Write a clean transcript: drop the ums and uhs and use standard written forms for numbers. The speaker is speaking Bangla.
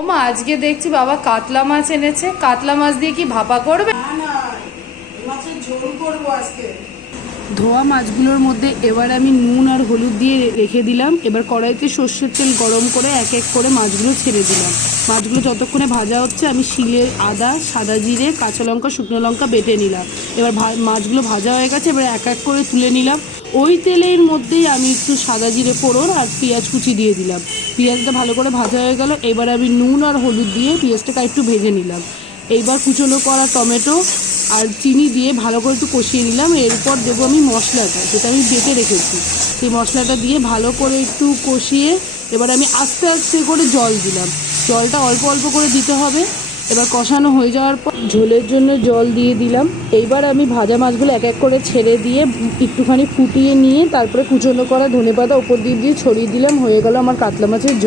ওমা আজকে দেখছি বাবা কাতলা মাছ এনেছে। কাতলা মাছ দিয়ে কি ভাপা করবে? না না, মাছের ঝোল করবো আজকে। ধোয়া মাছগুলোর মধ্যে এবার আমি নুন আর হলুদ দিয়ে রেখে দিলাম। এবার কড়াইতে সর্ষের তেল গরম করে এক এক করে মাছগুলো ছেড়ে দিলাম। মাছগুলো যতক্ষণে ভাজা হচ্ছে আমি শিলে আদা, সাদা জিরে, কাঁচা লঙ্কা, শুকনো লঙ্কা বেটে নিলাম। এবার মাছগুলো ভাজা হয়ে গেছে, এবার এক এক করে তুলে নিলাম। ওই তেলের মধ্যেই আমি একটু সাদা জিরে ফোড়ন আর পেঁয়াজ কুচি দিয়ে দিলাম। পেঁয়াজটা ভালো করে ভাজা হয়ে গেল, এবার আমি নুন আর হলুদ দিয়ে পেঁয়াজটাকে একটু ভেজে নিলাম। এইবার কুচনো করা টমেটো আর চিনি দিয়ে ভালো করে একটু কষিয়ে নিলাম। এরপর দেবো আমি মশলাটা, যেটা আমি বেটে রেখেছি। সেই মশলাটা দিয়ে ভালো করে একটু কষিয়ে এবার আমি আস্তে আস্তে করে জল দিলাম। জলটা অল্প অল্প করে দিতে হবে। এবার কষানো হয়ে যাওয়ার পর ঝোলের জন্য জল দিয়ে দিলাম। এইবার আমি ভাজা মাছগুলো এক এক করে ছেড়ে দিয়ে একটুখানি ফুটিয়ে নিয়ে তারপরে কুচনো করা ধনেপাতা ওপর দিয়ে ছড়িয়ে দিলাম। হয়ে গেল আমার কাতলা মাছের ঝোল।